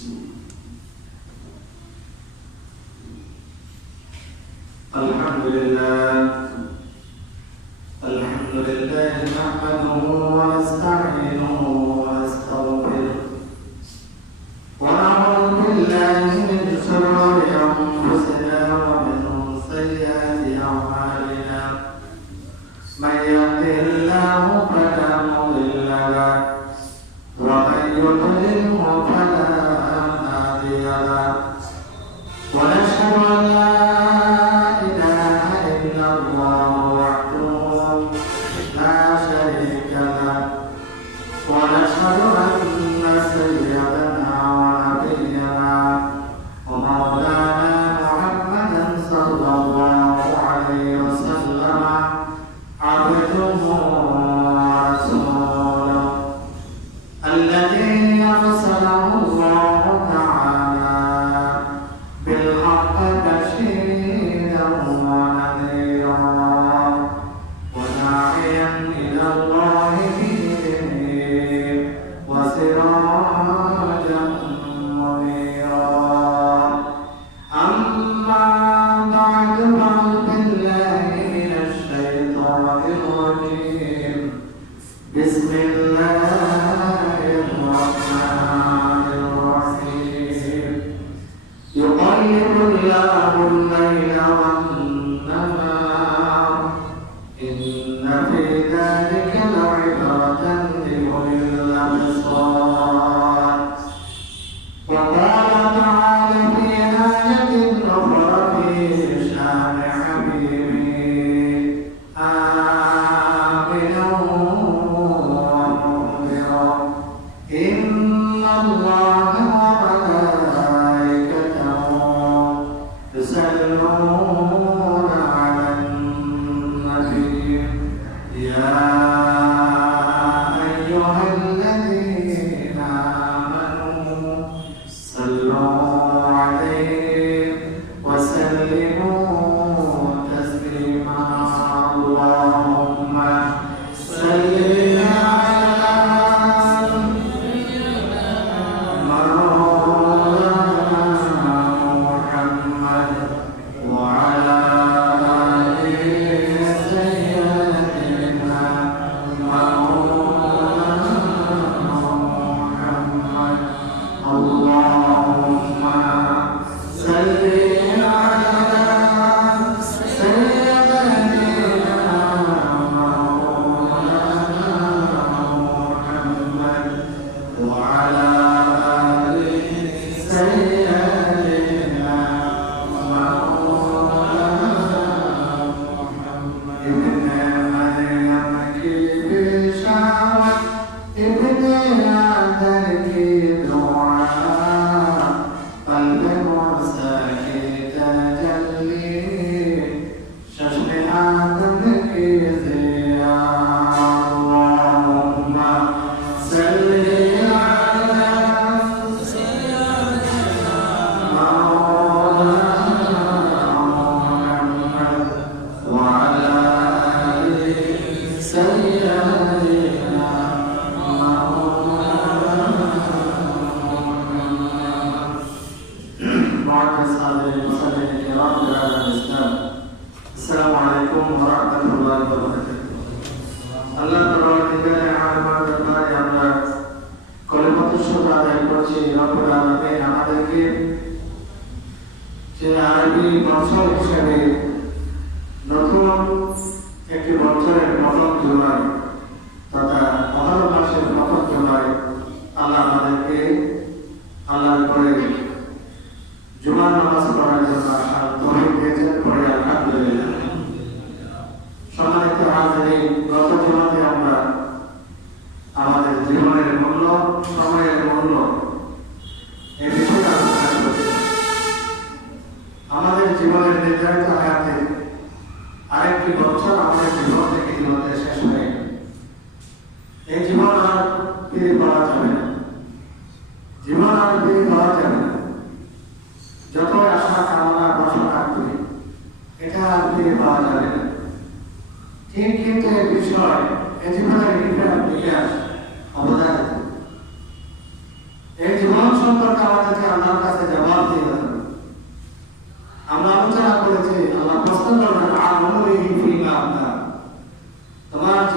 الحمد لله نحمده ونستعينه ونستغفره ونعوذ بالله من شرور أنفسنا ومن سيئات أعمالنا من يهده الله فلا مضل له ومن يضلله فلا هادي له ونشهد أن لا إله إلا الله وحده لا شريك له ونشهد أن سيدنا ونبينا ومولانا محمدا صلى الله عليه وسلم عبده ورسوله الذي أرسله الله تعالى بالحق بشيرا ونذيرا وداعيا إلى الله بإذنه وسراجا منيرا أما بعد فأعوذ بالله من الشيطان الرجيم بسم الله الرحمن الرحيم يقلب الله الليل والنهار إن في ذلك لعبرة لأولي الأبصار وقال تعالى في آية أخرى في شأن حبيبه آمنا ومنذرا إن الله وملائكته يصلون على النبي يا أيها الذين آمنوا صلوا عليه وسلموا تسليما اللهم صل على محمد وعلى آله سيدنا مولانا محمد اللهم صل على سيدنا مولانا محمد وعلى آله سيدنا مولانا محمد ابن مريم کی بشارت ابن آدم کی دعا قلب موسیٰ کی تجلی ششم آدم کی ضیا اللهم صل على محمد وعلى آله سيدنا معزز حاضرين المصلين الكرام برادر الإسلام السلام عليكم ورحمة الله وبركاته আল্লাহ পরবর্তীকালে আমার দরবারে আমরা কলিমাত শুকর আদায় করছি রব্বুল আলামিন আমাদেরকে যে আরবি বছর হিসেবে নতুন একটি বছরের প্রথম জুলাই তথা মহরম মাসের প্রথম জুলাই আল্লাহ আমাদেরকে আল্লাহর করে জুমার নামাজ পড়ার জন্য আসার তৌফিক দিয়েছেন পড়ে আলহামদুলিল্লাহ। সম্মানিত হাজিরিন, গত জুমাতে আমরা আমাদের জীবনের মূল্য, সময়ের মূল্য এই বিষয়ে আলোচনা করেছি। আমাদের জীবনের নির্ধারিত হায়াতে আরেকটি বছর আমাদের জীবন থেকে জীবনে শেষ হয়ে এই জীবন আর ফিরে পাওয়া যাবে না, জীবন আর ফিরে পাওয়া যাবে না। যত আশা কামনা বাসনা করি এটা আর ফিরে পাওয়া যাবে না। ঠিক কিন্তু এই বিষয় এই জীবনের ইতিহাস অবদান এই জীবন সম্পর্কে আমাদের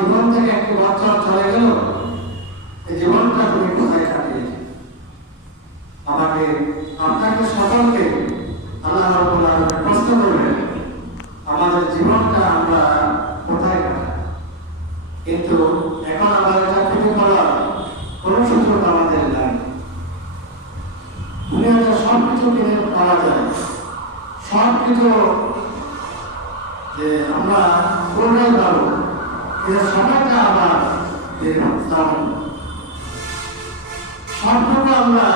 জীবন থেকে একটি বছর চলে গেল, এই জীবনটা তুমি কোথায় কাটিয়েছো? আমাকে আপনাকে সকলকে আল্লাহ রাব্বুল আলামিন প্রশ্ন করবেন, আমাদের জীবনটা আমরা কোথায় কাটাই? কিন্তু এখন আমাদের চাকরি করার কোনো সুযোগ আমাদের নাই। দুনিয়াতে সব কিছু কিনে পাওয়া যায়, সব কিছু যে আমরা করতে পারবো, কিন্তু সময়টা আবার সবটুকু আমরা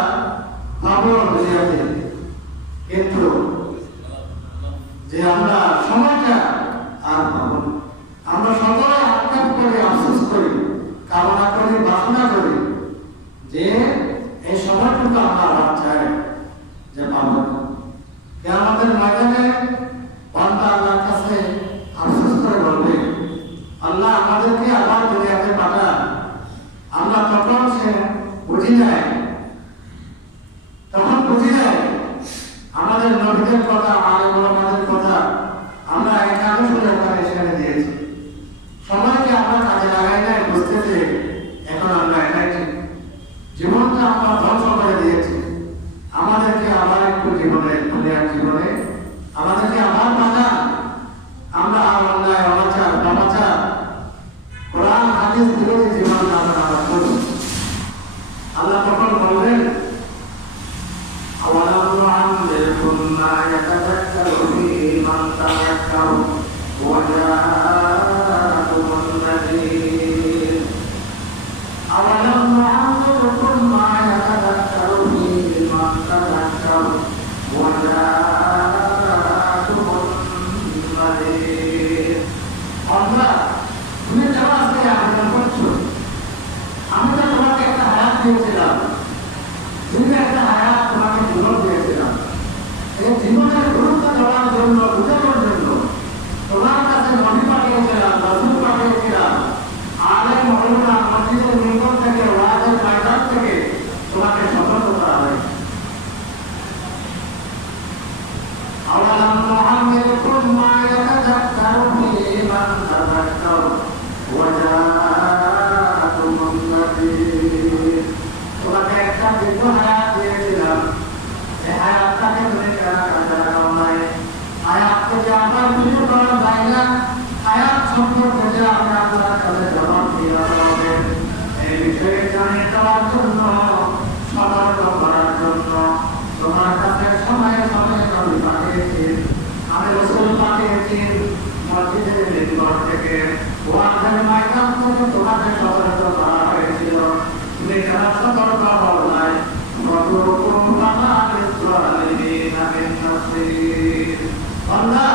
পাবো দুনিয়াতে, কিন্তু যে আমরা সময়টা আর পাবো না। আমরা সকলে আক্ষেপ করে আফসোস করি, কামনা করি, বাসনা করি যে এই সময়টুকু আমরা আবার চাই যে পাবো না। কিয়ামতের ময়দানে বান্দা আল্লাহর কাছে আফসোস করে বলবে, আল্লাহ আমাদেরকে আবার দুনিয়াতে পাঠান। আমরা তখন সে বুঝি যায়, তখন বুঝি যায় আমাদের নবীদের কথা, আলেম ওলামাদের কথা আমরা এখানে শুনে এখানে সেখানে দিয়েছি। সবাইকে আমরা কাজে লাগাই নাই, বুঝতেছে এখন আমরা এটাই ঠিক। জীবনটা আমরা ধ্বংস করে দিয়েছি। আমাদেরকে আবার একটু জীবনে, দুনিয়ার জীবনে আমাদেরকে আবার পাঠান। আমরা অন্যায়, অনাচার, পাপাচার, কোরআন হাদিস বিরোধী জীবনটা আমরা আবার করি। আল্লাহ তখন বলবেন, আওয়ালাম নুআম্মিরকুম মা ইয়াতাযাক্কারু ফীহি মান তাযাক্কার ওয়া জাআকুমুন নাযীর। আওয়ালাম নুআম্মিরকুম মা ইয়াতাযাক্কারু ফীহি মান তাযাক্কার ওয়া জাআকুমুন নাযীর। আমরা তুমি যারা আজকে আবেদন করছো, আমি তো তোমাকে একটা হায়াত দিয়েছিলাম, তুমি একটা হায়াত তোমাকে জীবন দিয়েছিলাম। এই জীবনের গুরুত্ব দেওয়ার জন্য, বুঝানোর জন্য তোমার কাছে নবী পাঠিয়েছিলাম, রাসূল পাঠিয়েছিলাম, আলেম ওলামা মসজিদের মিম্বর থেকে, ওয়াজের ময়দান থেকে তোমাকে সতর্ক করা হয়েছে। আওয়ালাম নুআম্মিরকুম মা ইয়াতাযাক্কারু ফীহি মান তাযাক্কার ওয়া জাআকুমুন নাযীর। তোমাকে একটা দীর্ঘ হায়াত দিয়েছিলাম, এই হায়াতটাকে তুমি কাজে লাগাও নাই। হায়াতকে যে আমরা ফিরে পাওয়া যায় না, হায়াত সম্পর্কে যে আমরা আল্লাহর কাছে জবাব দিয়ে হবে, এই বিষয়ে জানিয়ে দেওয়ার জন্য, সতর্ক করার জন্য তোমার কাছে সময়ে সময়ে নবী পাঠিয়েছি, আমি রাসূল পাঠিয়েছি। মসজিদের মিম্বর থেকে, ওয়াজের ময়দান থেকে তোমাকে সতর্ক করা হয়েছিল। তুমি কেন সতর্ক হও নাই? ওয়াকুম ফামা লিয-যালিমিনা মিন নাসীর। আল্লাহ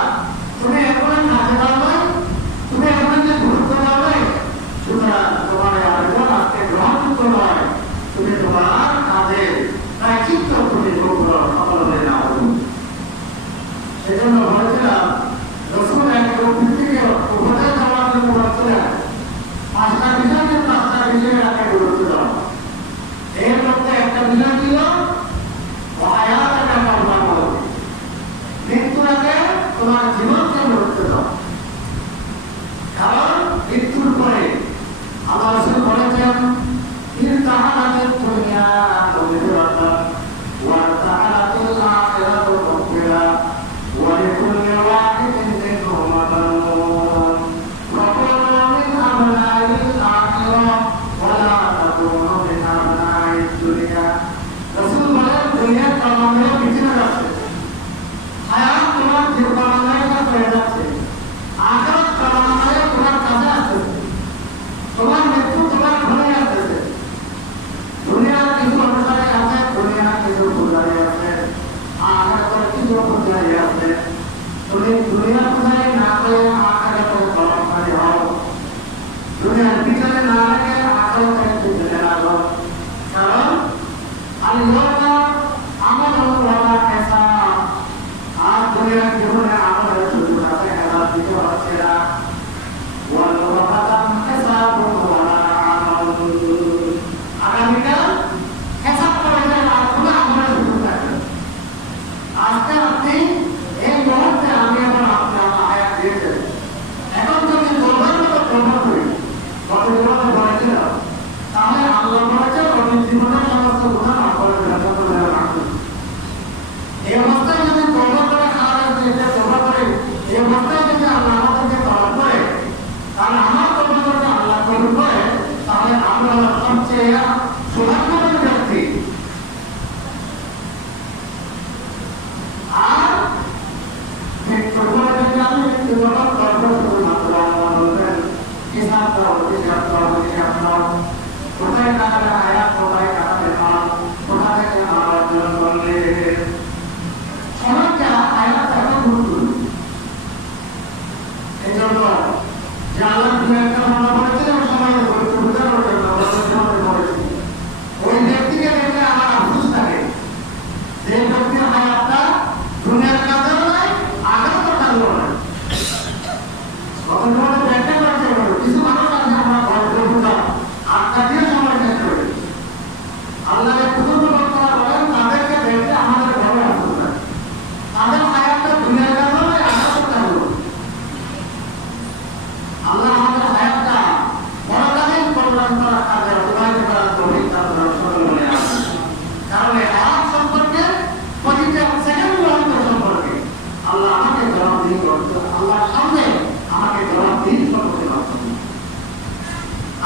তুমি এখন কাজে দাও নাই, তুমি এখন যে গুরুত্ব দাও নাই, সুতরাং তোমার আবেদন আজকে গ্রহণযোগ্য নয়। তুমি তোমার কাজে প্রায়শ্চিত্ত তুমি সফল হয়ে নাও। সেজন্য বলেছিলাম, রাসূল এক ব্যক্তিকে উপদেশ দেওয়ার জন্য বলেছিলেন, 5টা বিষয়কে 5টা বিষয়ের আগে গুরুত্ব দাও। এর মধ্যে একটা বিষয় ছিল হায়াতকে কল্পনা, মৃত্যুর আগে তোমার জীবনকে গুরুত্ব দাও। কারণ মৃত্যুর পরে আল্লাহ রাসূল বলেছেন, ইরতাহালাতিদ দুনিয়া মুযিরাতান ওয়া ইরতাহালাতিল আখিরাতু মুগফিরা ওয়া লিকুল্লি ওয়াহিদিন মিনহুম মাতানুন ওয়া কুলু মিন আবনাইল আখিরাহ ওয়া লা তাকুনু মিন আবনাইদ দুনিয়া। রাসূল বলেন, দুনিয়ার কামানের পিছনে যাচ্ছে, হায়াত তোমার জীবনের কাছে হয়ে যাচ্ছে, আখিরাত কামানের তোমার কাছে আসছে, তোমার মৃত্যু তোমার ঘরে আসছে। দুনিয়ার কিছু অনুসারী আছে, দুনিয়ার কিছু পূজারী আছে, আখিরাতের কিছু পূজারী আছে। তুমি দুনিয়ার পূজারী না করে আখিরাতের কর্মচারী হও। দুনিয়ার পিছনে না লাগে আখিরাতের পিছনে লাগো। কারণ আল্লাহ আমাদের ওয়ালা কেসা, আর দুনিয়ার জীবনে আমাদের শুধু আছে হেদায়েত দিতে হচ্ছে না। ওয়াল্লাহাতাম হিসাবুন ওয়ালা আমাল। আগামীকাল হিসাব করে যায়, আর কোনো আমল শুরু থাকবে। আজকে আপনি এই মুহূর্তে আমি আমার আপনার আয়াত দিয়েছেন, এখন যদি বলবার মতো প্রমাণ করি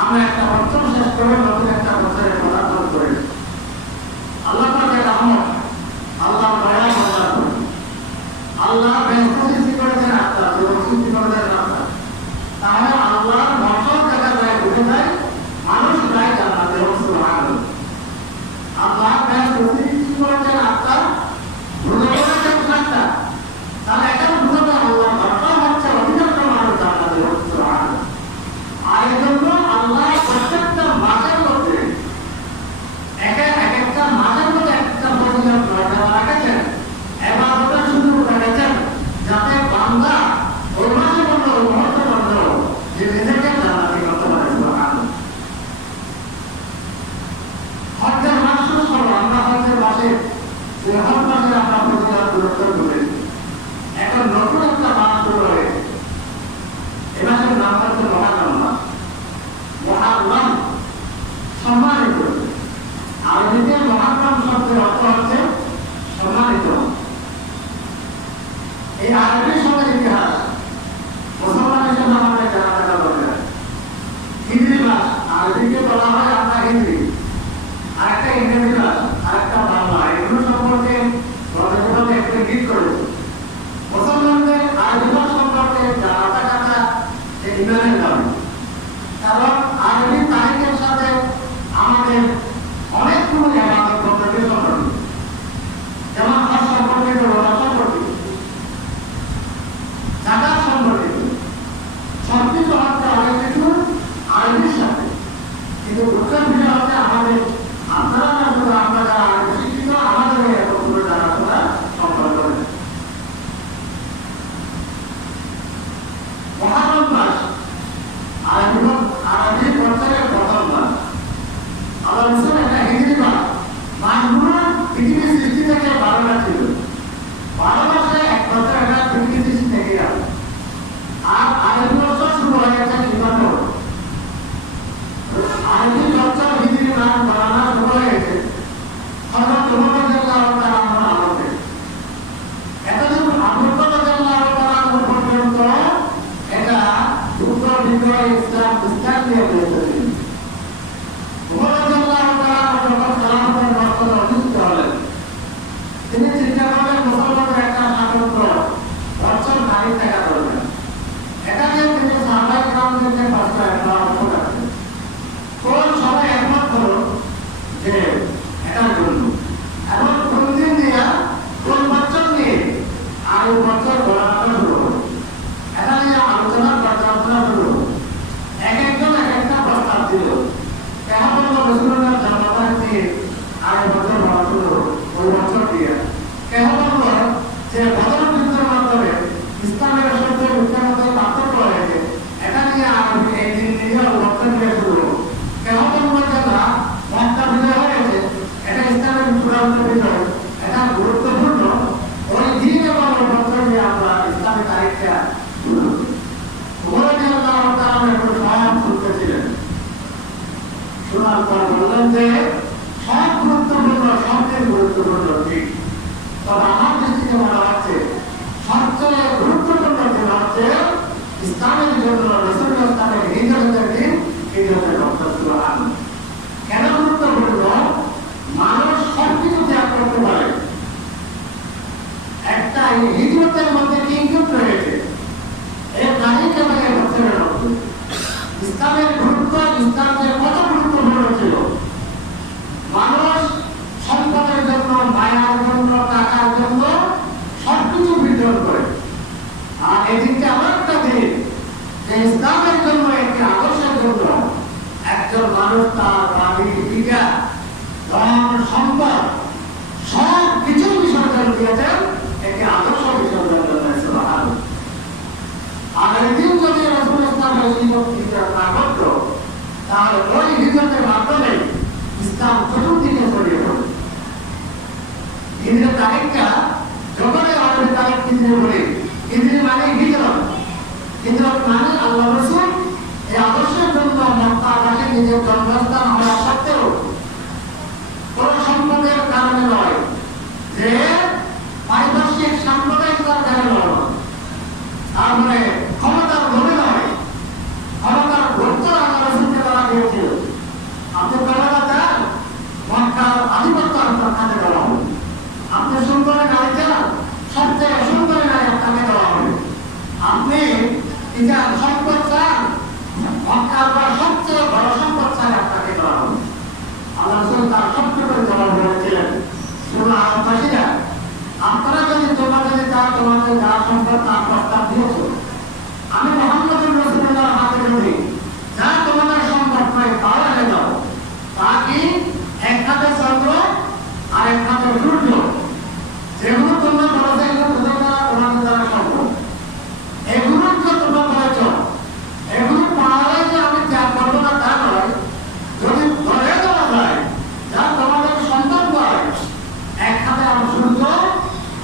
আমরা একটা বছর শেষ করে নতুন একটা বছরে পদার্পণ করি। আল্লাহ পাকের রহমত, আল্লাহ দয়া বর্ষণ করেন। আল্লাহ ব্যস্ত সৃষ্টি করেছেন আপনার, সৃষ্টি করেছেন আপনার। তাহলে আল্লাহর বছর দেখা যায়, বুঝে যায়, মানুষ প্রায় জান্নাতে সুবহানাল্লাহ। আল্লাহ ব্যস্ত সৃষ্টি করেছেন আপনার, বুঝে করেছেন একটা। তাহলে এটা বুঝে যায় আল্লাহ বছর হচ্ছে অধিকাংশ মানুষ জান্নাতে সুবহানাল্লাহ। আর এই জন্য আল্লাহ প্রত্যেকটা মাসের মধ্যে একটা মাসের মধ্যে একটা ফজিলত রাখেছেন, ইবাদতের সুযোগ রেখেছেন, যাতে বান্দা ওই মাসের মধ্যে ওই মুহূর্তের মধ্যে যে নিজেকে জান্নাতি করতে পারে সুবহানাল্লাহ। হজ্জের মাস শুরু হলো, আমরা হজ্জের মাসে যে হজ মাসে আমরা ফজিলত গুরুত্ব করেছি। এখন নতুন একটা মাস শুরু হয়েছে, এ মাসের নাম হচ্ছে মুহররম মাস। মুহররম সম্মানিত, আরবিতে মুহররম শব্দের অর্থ হচ্ছে সম্মানিত। এই আরবি শব্দের ইতিহাস মুসলমান হিসেবে আমাদের জানা থাকা দরকার। হিজরি মাস আরবিকে বলা হয় আমরা হিজরি, আরেকটা ইংরেজি মাস, আরেকটা বাংলা। এগুলো সম্পর্কে গবেষণা একটা গীত করেছে। মুসলমানদের আরবি মাস সম্পর্কে জানা থাকাটা ইমানের দাবি, কারণ আরবি তারিখের সাথে আমাদের অনেকগুলো ইবাদত পদ্ধতি সম্পর্কিত, যেমন হজ সম্পর্কিত, রোজা সম্পর্কিত, যাকাত সম্পর্কিত, সবকিছু হচ্ছে অনেক কিছু আরবির সাথে। কিন্তু দুঃখের বিষয় হচ্ছে আমাদের আপনারা যারা আরবি শিক্ষিত, আমাদের এই এতগুলো জানাশোনা সম্পর্ক নেই। মুহররম মাস আরবি বছরের প্রথম মাস। আল্লাহ রাসূল এটা হিজরি মাস। মাসগুলো পৃথিবীর সৃষ্টি থেকে 12 মাস ছিল। 12 মাসে এক বছর এটা পৃথিবীর সৃষ্টি থেকে গেল। আর আরবি বছর শুরু হয়ে গেছে ইবাদত। আরবি বছর হিজরি মাস বানানো শুরু হয়ে গেছে হযরত ওমর রাদিয়াল্লাহু তাআলা আমলে। এতদিন আবু বকর রাদিয়াল্লাহু তাআলা পর্যন্ত এটা যুদ্ধ বিগ্রহ ইসলাম বিস্তার নিয়ে চলেছিল। ওমর রাদিয়াল্লাহু তাআলা যখন খেলাফতের মর্যাদা অধিষ্ঠিত হলেন, তিনি চিন্তা করলেন মুসলমানদের একটা স্বাতন্ত্র বছর তারিখ থাকা দরকার। এটা নিয়ে তিনি সাহাবায়ে কেরামদেরকে বাস্তবায়ন পরামর্শ করেন। কোন সবাই একমত হলো যে এটার জন্য এখন কোন দিন দিয়া কোন বছর নিয়ে আর ওই বছর গণনা শুরু হলো। এটা নিয়ে আলোচনার পর্যালোচনা শুরু হলো। এক একজন এক একটা প্রস্তাব দিল। কেমন বলল রাসূলুল্লাহ জন্মদিন দিয়ে আর বছর গণনা শুরু হলো ওই বছর দিয়ে। কেমন বলল যে বদর যুদ্ধের মাধ্যমে ইসলামের সাথে মুসলমানদের পার্থক্য হয়েছে, এটা নিয়ে আর এই দিন নিয়ে বছর দিয়ে শুরু হলো। কেমন বলল যে না, মক্কা বিজয় হয়েছে, এটা ইসলামের চূড়ান্ত বিজয়, এটা গুরুত্বপূর্ণ, ওই দিন এবং ওই বছর নিয়ে আমরা ইসলামী তারিখটা শুরু করি। ওমর রাদিয়াল্লাহু তাআলা একটু সব শুনতেছিলেন। শোনার পর বললেন যে সব গুরুত্বপূর্ণ, সবচেয়ে গুরুত্বপূর্ণ ঠিক, তবে আমার দৃষ্টিতে মনে হচ্ছে সবচেয়ে গুরুত্বপূর্ণ দিন হচ্ছে ইসলামের জন্য রাসূলুল্লাহ ইসলামের হিজরতের দিন, হিজরতের বছর সুবহানাল্লাহ। কেন গুরুত্বপূর্ণ? মানুষ সবকিছু ত্যাগ করতে পারে, একটা হিজরতের মধ্যে ইনক্লুড রয়েছে। এই তারিখ এবং এই বছরের মধ্যে ইসলামের গুরুত্ব, ইসলাম যে কত গুরুত্বপূর্ণ ছিল। মানুষ সম্পদের জন্য, মায়ার জন্য, টাকার জন্য সবকিছু বিতরণ করে। আর এই দিনটা এমন একটা দিন যে ইসলামের জন্য, একটি আদর্শের জন্য একজন মানুষ তার বাড়ি, ভিটা, ধন, সম্পদ সব কিছু বিসর্জন দিয়েছেন একটি আদর্শ বিসর্জন দিয়েছেন সুবহানাল্লাহ। আর এই দিন যদি রাসূল ইসলামের হিজরত না করত, তাহলে ওই হিজরতের মাধ্যমে ইসলাম চতুর্দিকে ছড়িয়ে পড়ে। হিজরত তারিখটা যখনই আরবি তারিখ হিজরি বলি, হিজরি মানে হিজরত। হিজরত মানে আল্লাহ রাসূল এই আদর্শের জন্য মক্কাবাসী নিজের জন্মস্থান হওয়া সত্ত্বেও কোন সম্পদের কারণে নয়, যে পারিপার্শ্বিক সাম্প্রদায়িকতার কারণে নয়, তারপরে ক্ষমতার লোভে নয়, ক্ষমতার ভোক্তা আল্লাহ রাসূলকে তারা চান সম্পদ চান, মক্কার পর সবচেয়ে বড় সম্পদ চান আপনাকে দেওয়া হবে। আল্লাহ রাসূল তার সবচেয়ে বড় জবাব বলেছিলেন, শুনুন আরববাসীরা, আপনারা যদি তোমরা যদি চাও তোমাদের যা সম্পদ তার প্রস্তাব দিয়েছ, আমি মুহাম্মদুর রাসূলুল্লাহর হাতে যদি যা তোমাদের সম্পদ নয় তাও এনে দাও। তা কি? এক হাতে চন্দ্র আর এক হাতে সূর্য, যেগুলো তোমরা বলেছো এগুলো তোদের দ্বারা তোমাদের দ্বারা সম্ভব। এগুলো যে তোমরা বলেছ এগুলো পাওয়ালে যে আমি ত্যাগ করবো না তা নয়, যদি ধরে দেওয়া যায় যা তোমাদের সম্ভব নয়, এক হাতে আমার সূর্য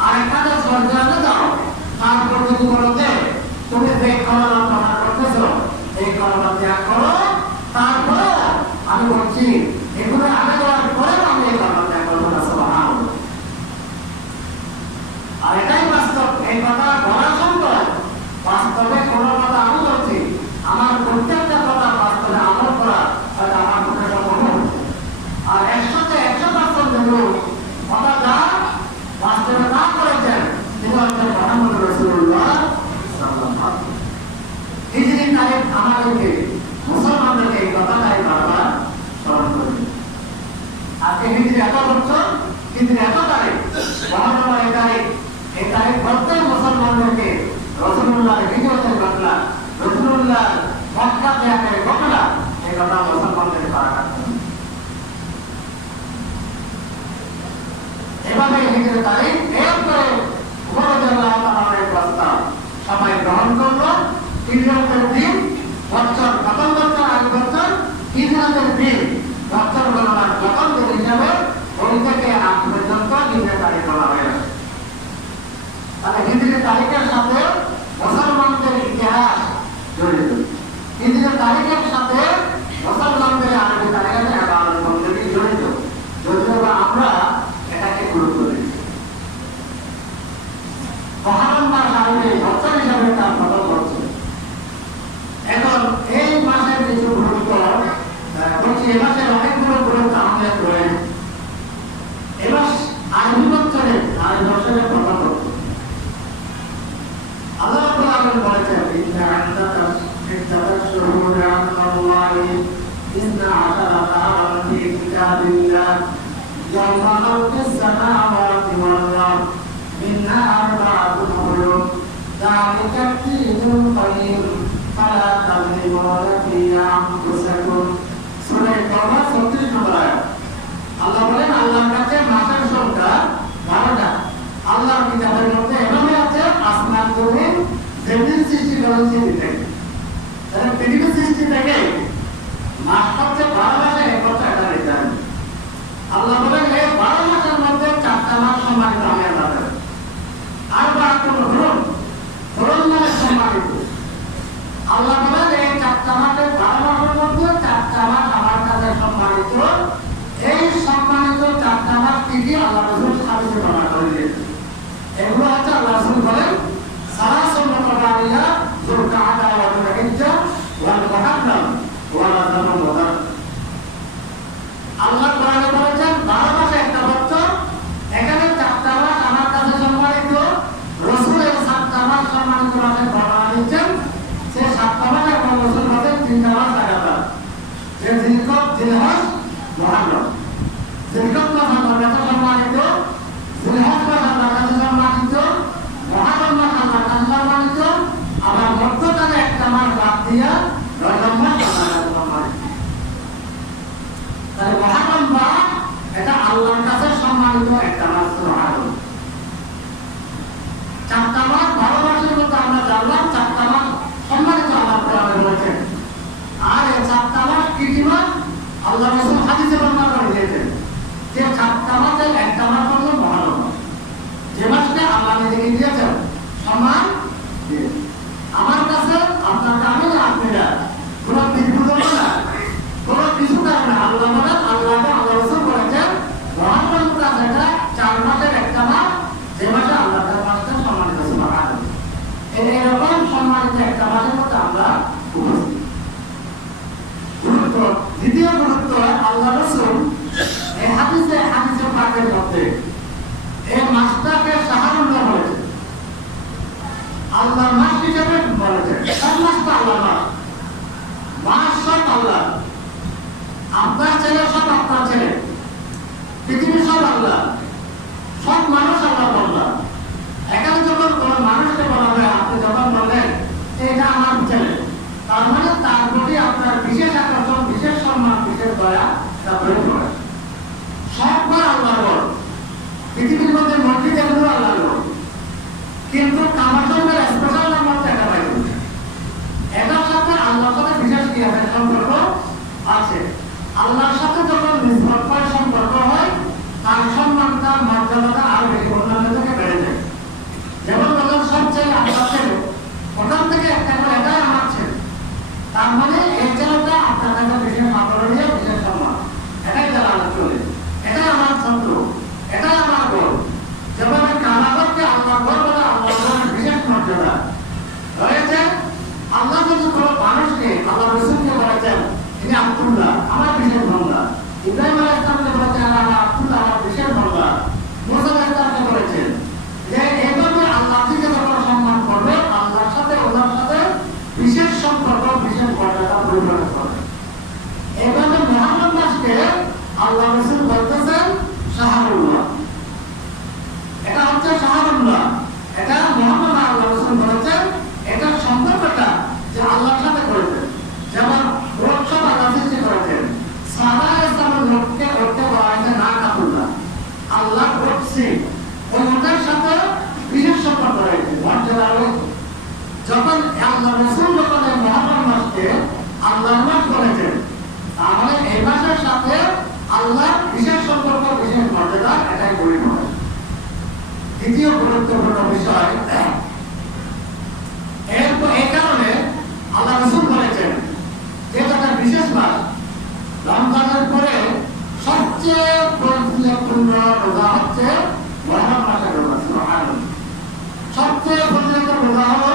আর এক হাতে চন্দ্র এনে দাও। তারপর যদি বলো যে তুমি যে কলমা প্রমাণ করতেছ এই কলমা ত্যাগ করো, তারপরে আমি বলছি এগুলো আগে দেওয়ার পরে আমি এই কলমা ত্যাগ করবো না। সুবহানাল্লাহ। আর এটাই বাস্তব। এই কথা বলা সম্ভব, বাস্তবে কোনো কথা আমি বলছি, আমার প্রত্যেকটা কথা বাস্তবে আমল করা তাহলে আমার পক্ষে সম্ভব হচ্ছে। আর 100% যেগুলো কথা যা বাস্তবে না করেছেন তিনি হচ্ছেন মুহাম্মদ রাসূলুল্লাহ সাল্লাল্লাহু আলাইহি ওয়াসাল্লাম। হিজরি তারিখ আমাদেরকে মুসলমানদেরকে এই কথাটাই বারবার স্মরণ করে। আজকে হিজরি এত বছর, হিজরি এত তারিখ, মহানবর এই তারিখ বলতে মুসলমানদেরকে রাসূলুল্লাহ হিজরতের ঘটনা, রাসূলুল্লাহ মক্কা ত্যাগের ঘটনা, এই কথা মুসলমানদের পারা রাখতে হবে। এভাবে হিজরি তারিখ এরপরে উপরোধের প্রস্তাব সবাই গ্রহণ করলো। হিজরতের দিন বছর প্রথম বছর আগ বছর হিজরতের দিন বছর গণনার প্রথম দিন হিসাবে ওই থেকে আজ পর্যন্ত হিজরি তারিখ বলা হয়ে আসে। তাহলে হিজরি তারিখের সাথে মুসলমানদের ইতিহাস জড়িত, হিজরি তারিখের সাথে মুসলমানদের আরবি তারিখের ইবাদত বন্দেগী জড়িত, যদিও বা আমরা এটাকে গুরুত্ব দিই। মহরম মাস আরবি বছর হিসাবে তার প্রথম বছর। এখন এই মাসের কিছু গুরুত্ব বলছি, এ মাসের অনেকগুলো গুরুত্ব আমাদের রয়েছে। এ মাস আরবি বছরের প্রথম বছর। আল্লাহ রাব্বুল আলামিন বলেছেন, ইন্না ইদ্দাতাশ শুহুরি ইনদাল্লাহি ইসনা আশারা শাহরান ফি কিতাবিল্লাহ ইয়াওমা খালাকাস সামাওয়াতি ওয়াল আরদ মিনহা আরবা'তুন হুরুম যালিকা ad-দীনুল কাইয়্যিম ফালা তাযলিমু ফিহা আনফুসাকুম। সূরা তাওবা 36 নম্বর আয়াত। আল্লাহ বলেন, আল্লাহর কাছে মাসের সংখ্যা 12টা। আল্লাহর কিতাবের মধ্যে এভাবে আছে, আসমান জমিন যেদিন সৃষ্টি করেছে থেকে, তাহলে পৃথিবী সৃষ্টি থেকে মাস হচ্ছে 12 মাসের এক বছর, এটা নির্ধারণ। আল্লাহ বলেন এই 12 মাসের মধ্যে 4টা মাস সম্মানিত আমি আল্লাহ। আর বাকুল হুরুম, হুরুম মানে সম্মানিত। আল্লাহ বলেন এই 4টা মাসের 12 মাসের মধ্যে 4টা মাস আমার কাছে সম্মানিত। এই সম্মানিত 4টা মাস কি কি আল্লাহ রাসূল হাদিসে বর্ণনা করে দিয়েছেন। এগুলো হচ্ছে আল্লাহ রাসূল বলেন সালাসুন মুতাবারিয়া যুলকাআদা ওয়া যুলহিজ্জা ওয়াল মুহাররম ওয়া রমজান ওয়া আল্লাহ কোরআনে বলেছেন 12 মাসে একটা বছর। এখানে 4টা মাস আমার কাছে সম্মানিত। রাসূল এই 7টা মাস সম্মানিত মাসের বর্ণনা দিচ্ছেন। সেই 7টা মাস এবং রাসূল বলেন 3টা মাস লাগাতার, যে জিলকদ, জিলহজ, মুহররম। জিলকদ মাস আমার কাছে সম্মানিত, জিলহজ মাস আমার কাছে সম্মানিত, মুহররম মাস আমার কাছে সম্মানিত, আবার মধ্যখানে একটা মাস বাদ দিয়া রজব মাস আমার কাছে সম্মানিত। তাহলে মুহররম বা এটা আল্লাহর কাছে সম্মানিত একটা মাস। মুহররম 4টা মাস 12 মাসের মধ্যে আমরা জানলাম 4টা মাস সম্মানিত আল্লাহ কোরআনে বলেছেন। আর এই 4টা মাস কি কি মাস আল্লাহ রাসূল হাদিসে বর্ণনা করে দিয়েছেন যে 4টা মাসের একটা মাস হলো মুহররম, যে মাসকে আল্লাহ নিজে দিয়েছেন সম্মান দিয়ে। আমার কাছে আপনার কাছে আপনারা কোনো বিদ্যুৎ না, কোনো কিছু কারণে আল্লাহ বলেন, আল্লাহকে আল্লাহ রাসূল বলেছেন মুহররম কাছে 4 মাসের একটা মাস, যে মাসে আল্লাহ তার মাসটা সম্মানিত। সুবহানাল্লাহ। এরকম সম্মানিত একটা মাসের মধ্যে আমরা উপস্থিত। গুরুত্ব, দ্বিতীয় গুরুত্ব, আল্লাহ রাসূল এই হাদিসে পাকের মধ্যে এই মাসটাকে শাহরুল্লাহ বলেছেন। আল্লাহর মাস হিসেবে বলেছেন। সব মাস তো আল্লাহর মাস, মাস সব আল্লাহ। আপনার ছেলে সব আপনার ছেলে, পৃথিবী সব আল্লাহ, সব মানুষ আল্লাহ বললাম। এখানে যখন কোন মানুষকে বলা হয়, আপনি যখন বললেন এটা আমার ছেলে, তার মানে তার প্রতি আপনার বিশেষ আকর্ষণ, বিশেষ সম্মান, বিশেষ দয়া তা প্রয়োগ করে। সববার আল্লাহ বল, পৃথিবীর মধ্যে মসজিদ এগুলো আল্লাহ বল, কিন্তু কামাশনের স্পেশাল নাম্বার দেখা পাই। এটার সাথে আল্লাহর সাথে বিশেষ কি আছে সম্পর্ক আছে। আল্লাহর সাথে যখন নিষ্পক্ষ সম্পর্ক হয়, তার সম্মানটা, মর্যাদাটা আরো বেশি অন্যান্য থেকে বেড়ে যায়। যেমন যখন সব ছেলে আপনার ছেলে, ওখান থেকে একটা করে এটাই আমার ছেলে, তার মানে এই ছেলেটা আপনার কাছে বিশেষ আদরণীয়, বিশেষ সম্মান। এটাই তার আলোচ চলে, এটাই আমার ছন্দ, এটাই আমার গোল। যেমন কামাগরকে আল্লাহ গোল বলে, আল্লাহ বিশেষ মর্যাদা রয়েছে। আল্লাহ যদি কোনো মানুষকে, আল্লাহ রসুলকে বলেছেন তিনি আব্দুল্লাহ, আমার বিশেষ বান্দা। ইব্রাহিম আলাইহিস সালামকে বলেছেন আমার আব্দুল্লাহ, আমার বিশেষ বান্দা। মুসা আলাইহিস সালামকে বলেছেন যে এইভাবে আল্লাহকে যখন সম্মান করবে, আল্লাহর সাথে ওনার সাথে বিশেষ সম্পর্ক, বিশেষ মর্যাদা পরিবর্তন করবে। এইভাবে মুহাম্মদ দাসকে আল্লাহ রসুল বলতেছেন শাহরুল্লাহ। এটা হচ্ছে শাহরুল্লাহ, এটা মুহাম্মদ আল্লাহ রসুল বলেছেন। এটার সম্পর্কটা যে আল্লাহর সাথে করেছেন। যেমন রোগ আল্লাহ সৃষ্টি করেছেন, সাদা ইসলামের লোককে করতে বলা হয়েছে না কাতুল্লাহ, আল্লাহ রক্ষী। ওই ওটার সাথে বিশেষ সম্পর্ক রয়েছে, মর্যাদা রয়েছে। যখন আল্লাহ রসুল যখন এই মুহাররম মাসকে আল্লাহর মাস বলেছেন, তাহলে এই মাসের সাথে আল্লাহর বিশেষ সম্পর্ক, বিশেষ মর্যাদা, এটাই পরিণত। দ্বিতীয় গুরুত্বপূর্ণ বিষয়, এই কারণে আল্লাহ রসুল বলেছেন যে একটা বিশেষ মাস, রমজানের পরে সবচেয়ে ফজিলতপূর্ণ রোজা হচ্ছে মুহররম মাসের রোজা। সুবহানাল্লাহ, সবচেয়ে ফজিলত রোজা হলো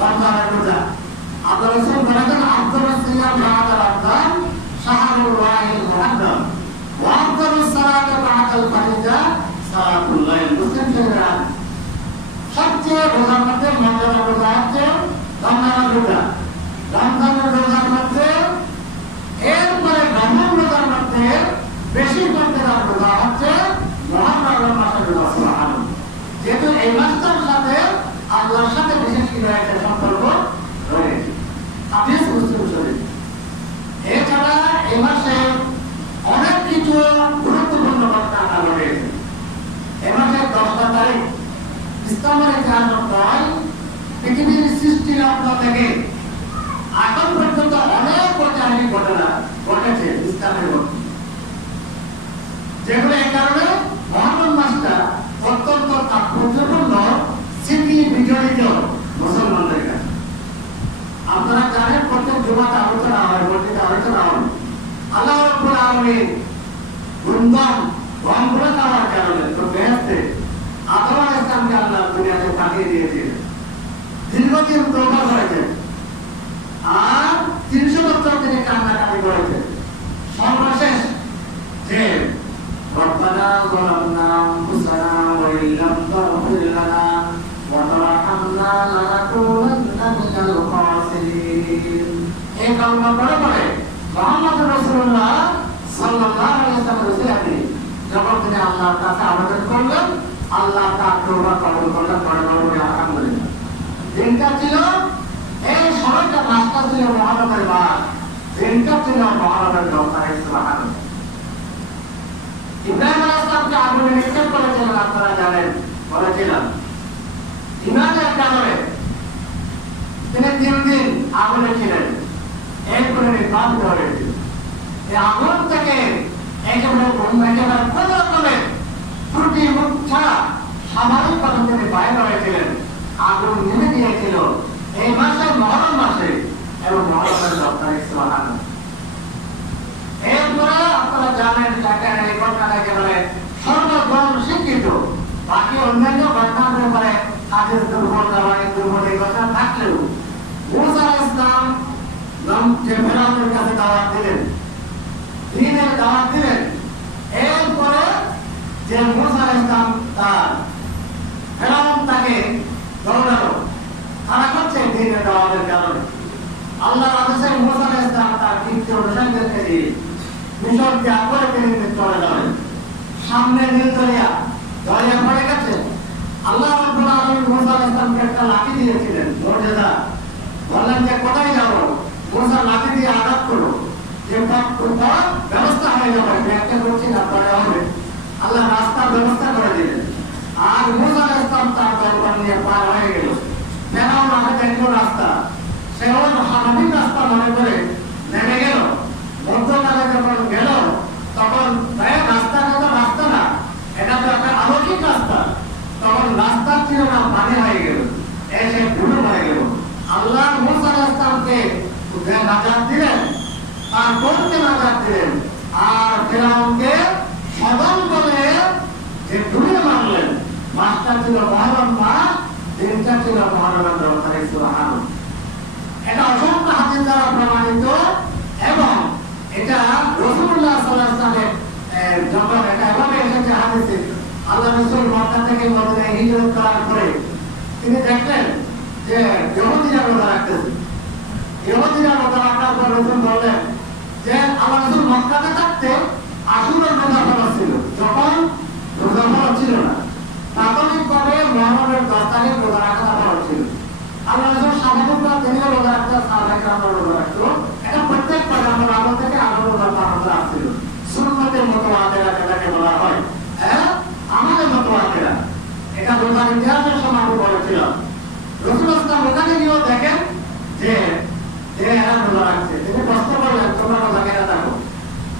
রমজানের রোজা। আল্লাহ রসুল বলেছেন আফদালুস সিয়াম বা'দা রমজান শাহরুল্লাহিল মুহাররম ওয়া আফদালুস সালাতি বা'দাল ফারিজা সালাতুল লাইল। মুসলিম শরীফ সবচেয়ে রোজার মধ্যে মর্যাদা রোজা হচ্ছে রমজানের রোজা। রমজানের রোজার মধ্যে এরপরে রমজান রোজার মধ্যে বেশি মর্যাদার রোজা হচ্ছে মুহররম মাসের রোজা। সুবহানাল্লাহ, যেহেতু এই মাসটার সাথে আল্লাহর সাথে বিশেষ কিছু একটা সম্পর্ক রয়েছে। হাদিস মুসলিম শরীফ। এছাড়া এই মাসে অনেক কিছু গুরুত্বপূর্ণ ঘটনা রয়েছে। এই মাসের 10 তারিখ ইসলামের ইতিহাস নয়, পৃথিবীর সৃষ্টি লগ্ন থেকে এখন পর্যন্ত অনেক ঐতিহাসিক ঘটনা ঘটেছে ইসলামের মধ্যে, যেগুলো এই কারণে মুহররম মাসটা অত্যন্ত তাৎপর্যপূর্ণ, স্মৃতি বিজড়িত মুসলমানদের কাছে। আপনারা জানেন প্রত্যেক জুমাতে আলোচনা হয়, মসজিদে আলোচনা হয় আল্লাহ রাব্বুল আলামিন গুণগান রংগুলো দেওয়ার কারণে তো বেহেশতে আদম আলাইহিস সালামকে আল্লাহ দুনিয়াতে পাঠিয়ে দিয়েছিলেন। দীর্ঘদিন তওবা করেছেন আর 300 বছর তিনি কান্নাকাটি করেছেন। সর্বশেষ যে রব্বানা যালামনা আনফুসানা ওয়া ইল্লাম তাগফির লানা ওয়া তারহামনা লানাকুনান্না মিনাল খাসিরিন, এই কালমা পড়ে মুহাম্মদুর রাসূলুল্লাহ সাল্লাল্লাহু আলাইহি ওয়াসাল্লাম যখন তিনি আল্লাহর কাছে আবেদন করলেন, আল্লাহ তার তওবা কবুল করলেন। পরে আলহামদুলিল্লাহ, দিনটা ছিল এই সময়টা, মাসটা ছিল মুহররমের মাস, দিনটা ছিল মুহররমের 10 তারিখ। সুবহানাল্লাহ, ইব্রাহিম আলাইহিস সালামকে আগুনে নিক্ষেপ করেছিলেন, আপনারা জানেন, বলেছিলাম ইমানের কারণে তিনি 3 দিন আগুনে ছিলেন, এরপরে নির্বাপিত হয়েছিল। এই আগুন থেকে একেবারে কোনো রকমের ত্রুটি মুখ ছাড়া স্বাভাবিক ভাবে তিনি বাইরে হয়েছিলেন। আগুন নেমে গিয়েছিল এই মাসে, মুহররম মাসে, এবং মুহররমের 10 তারিখ। সুবহানাল্লাহ, এরপরে আপনারা জানেন সেখানে এই ঘটনা একেবারে সর্বজন স্বীকৃত। বাকি অন্যান্য ঘটনার ব্যাপারে কাজের দুর্বল এই ঘটনা থাকলেও মুসা আলাইহিস সালাম যে ফেরাউনের কাছে দাওয়াত দিলেন, দ্বীনের দাওয়াত দিলেন, এরপরে যে মুসা আলাইহিস সালাম তার ফেরাউন তাকে দৌড়ালো, আল্লাহর আদেশে মুসা আলাইহিস সালাম তার কৃত্য অনুসারীদেরকে দিয়ে মিশর ত্যাগ করে তিনি চলে যাবেন। সামনে নীল দরিয়া পড়ে গেছে। আল্লাহ রাব্বুল আলামিন মুসা আলাইহিস সালামকে একটা লাঠি দিয়েছিলেন, মুজিজা। বললেন যে কোথায় যাবো? মুসা লাঠি দিয়ে আঘাত করো, যে ব্যবস্থা হয়ে যাবে, একটা করছি না পরে হবে। আল্লাহ রাস্তার ব্যবস্থা করে দিলেন। আর মুসা আলাইহিস সালাম তার দরবার নিয়ে পার হয়ে গেল। ফেরাউন আগে দেখলো রাস্তা, সেও হানাফি রাস্তা মনে করে নেমে গেল। মধ্যকালে যখন গেল তখন রাস্তাটা তো রাস্তা না, এটা তো একটা অলৌকিক রাস্তা। তখন রাস্তা ছিল না, পানি হয়ে গেল, এসে ভুল হয়ে গেল। আল্লাহ মুসা আলাইহিস সালামকে নাজাত দিলেন, তার বোনকে নাজাত দিলেন, আর ফেরাউনকে সদল বলে যে ডুবে মারলেন। মাসটা ছিল মহরম মাস, দিনটা ছিল মহরমের 10 তারিখ। সুবহানাল্লাহ। এটা অসংখ্য হাদিস দ্বারা প্রমাণিত এবং এটা রাসূলুল্লাহ সাল্লাল্লাহু আলাইহি ওয়াসাল্লামের যখন এটা এভাবে এসেছে হাদিসে, আল্লাহ রাসূল মক্কা থেকে মদিনায় হিজরত করার পরে তিনি দেখলেন যে ইহুদিরা রোজা রাখতেছে। ইহুদিরা রোজা রাখার পর রাসূল বললেন যে আল্লাহ রাসূল মক্কাতে থাকতে আশুরার রোজা ফরজ ছিল, যখন রোজা ফরজ ছিল না। প্রাথমিকভাবে মুহররমের 10 তারিখ রোজা রাখা ফরজ ছিল। আল্লাহ রাসূল সাধারণত তিনি রোজা রাখতেন, সাহাবায়ে আমরা রোজা রাখতো। এটা প্রত্যেক পয়গম্বর আমল থেকে আরো রোজা পালন ছিল। সুন্নতের মুতাওয়াতিরা যেটাকে বলা হয়, আমাদের মুতাওয়াতিরা, এটা রোজার ইতিহাসের সময় বলেছিল। রাসূলুল্লাহ সাল্লাল্লাহু আলাইহি ওয়াসাল্লাম গিয়েও দেখেন যে এরা রোজা রাখছে। তিনি প্রশ্ন করলেন, তোমরা রোজা কেন থাকো?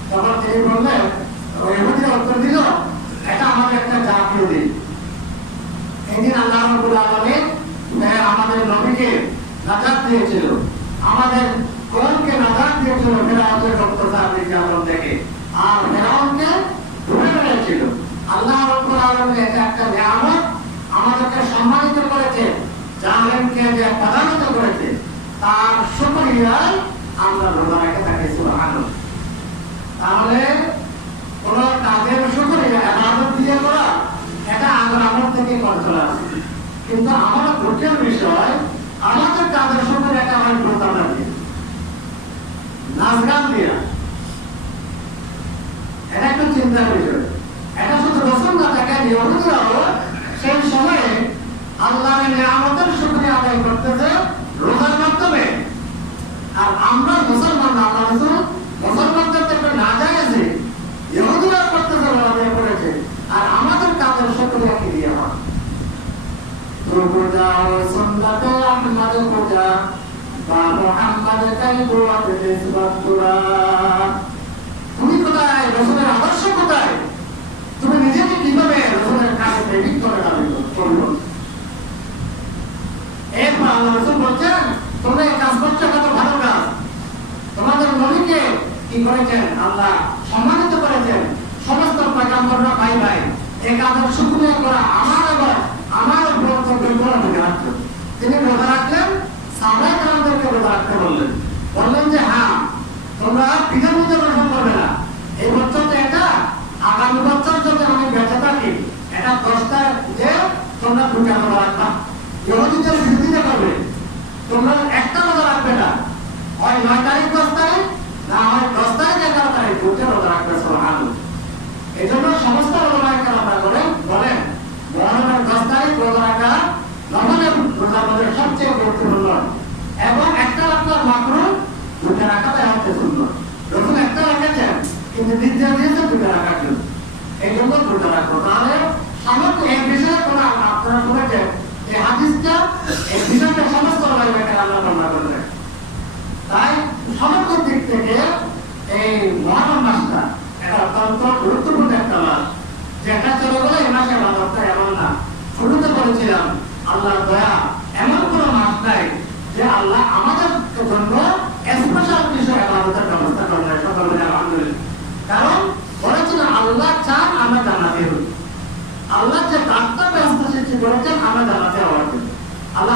তখন তিনি বললেন, ইহুদিরা উত্তর দিল, এটা আমাদের একটা জাতীয় দিন। এই দিন আল্লাহ রাব্বুল আলামিন আমাদের নবীকে নাজাত দিয়েছিল, আমাদের কওমকে নাজাত দিয়েছিল ফেরাউনের অত্যাচার নির্যাতন থেকে, আর ফেরাউনকে ধরে ফেলেছিল। আল্লাহ রাব্বুল আলামিন এটা একটা নিয়ামত, আমাদেরকে সম্মানিত করেছে, জালেমকে যে পদানত করেছে, তার শুকরিয়ায় আমরা রোজা রেখে থাকি। সুবহানাল্লাহ। তাহলে কোন কাজের শুকরিয়া ইবাদত দিয়ে করা, এটা আগের আমল থেকে করে চলে আসছে। কিন্তু আমার দুঃখের বিষয়, আমাদের কাজের শুকরিয়া একটা হয় রোজা রাখি, নাচ গান দিয়া। এটা একটু চিন্তার বিষয়। এটা শুধু রাসূল না দেখেন, ইহুদিরাও সেই সময়ে আল্লাহর নিয়ামতের শুকরিয়া আদায় করতেছে রোজার মাধ্যমে। আর আমরা মুসলমান, আল্লাহ রাসূল মুসলমানদের থেকে না জায়েজে ইহুদিরা করতেছে, রোজা দিয়ে পড়েছে। আর আমাদের কাজের শুকরিয়া কি দিয়ে হয়? রোজা ও সুন্নাতে আহমদ পূজা বা মুহাম্মদ কাই দোয়া পেতে সুবহানাল্লাহ। তুমি কোথায়? রাসূলের আদর্শ কোথায়? তুমি নিজেকে কিভাবে রাসূলের কাছে প্রেমিক করে দাবি করছো? এরপর আল্লাহ রাসূল বলছেন, তোমরা এই কাজ করছো, কত ভালো কাজ। তোমাদের নবীকে কি করেছেন? আল্লাহ সম্মানিত করেছেন। সমস্ত পয়গম্বররা ভাই ভাই, এই কাজের শুকরিয়া করা আমার এবং আমার বক্তব্যের উপর ঢুকে রাখতো। তিনি রোজা রাখলেন, সাহাবায়ে কেরামদেরকে রোজা রাখতে বললেন। বললেন যে হ্যাঁ, তোমরা পিঠের মধ্যে রোজা করবে না। এই বছর তো এটা, আগামী বছর যদি আমি বেঁচে থাকি, এটা 10টা যে তোমরা 2টা রোজা রাখবা। ইহুদিদের বিরোধিতা করবে, তোমরা একটা রোজা রাখবে না, হয় 9 তারিখ 10 তারিখ, না হয় 10 তারিখ 11 তারিখ, 2টা রোজা রাখবে। সুবহানাল্লাহ। এই জন্য সমস্ত ওলামায়ে কেরামরা বলেন মুহররমের 10 তারিখ রোজা রাখা নফলের রোজার মধ্যে সবচেয়ে গুরুত্বপূর্ণ, এবং একটা রাখলাম মাকরুহ, 2টা রাখাটাই হচ্ছে সুন্নাত। রাসূল একটা রেখেছেন, কিন্তু নির্দেশ দিয়েছেন 2টা রাখার জন্য। এই জন্য 2টা রাখবো। তাহলে সমস্ত এই বিষয়ে কোনো আপনারা শুনেছেন, এই হাদিসটা, এই বিষয়টা সমস্ত ওলামায়ে কেরামরা বর্ণনা করেছেন। তাই সমস্ত দিক থেকে এই মুহররম মাসটা এটা অত্যন্ত গুরুত্বপূর্ণ একটা মাস, যেটা চলে গেলে এই মাসে ইবাদতটা এমন না। শুরুতে বলেছিলাম আল্লাহর দয়া এমন কোনো মাস নাই যে আল্লাহ আমাদের জন্য স্পেশাল কিছু ইবাদতের ব্যবস্থা করলেন। সকলে আলহামদুলিল্লাহ। কারণ বলেছিলাম আল্লাহ চান আমরা জান্নাতে হই। আল্লাহ যে রাস্তা ব্যবস্থা সৃষ্টি করেছেন আমরা জান্নাতে হওয়ার জন্য। আল্লাহ